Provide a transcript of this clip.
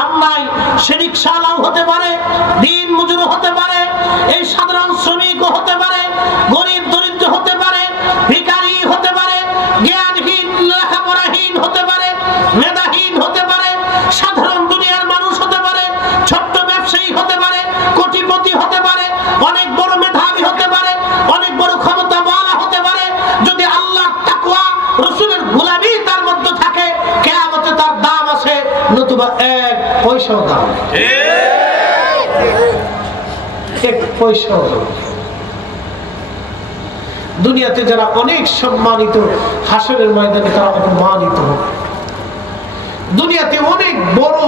কাম নাই, সে রিকশাওয়ালাও হতে পারে, দিন মজুর হতে পারে, এই সাধারণ শ্রমিকও হতে পারে, গরিব দরিদ্র হতে পারে, ভিখারি হতে পারে, জ্ঞানহীন লেখাপড়াহীন হতে পারে, মেধাহীন হতে পারে, সাধারণ দুনিয়ার মানুষ হতে পারে, ছোট্ট ব্যবসায়ী হতে পারে, কোটিপতি হতে পারে, অনেক বড় মেধাবী হতে পারে, অনেক বড় ক্ষমতাওয়ালা হতে পারে। যদি আল্লাহর তাকওয়া রাসূলের গোলামি তার মধ্যে থাকে, কিয়ামতে তার দাম আছে, নতুবা এক পয়সাও দাম নেই। এক পয়সাও দাম নেই। দুনিয়াতে যারা অনেক সম্মানিত, হাসরের ময়দানে তারা অপমানিত হবে। দুনিয়াতে অনেক বড়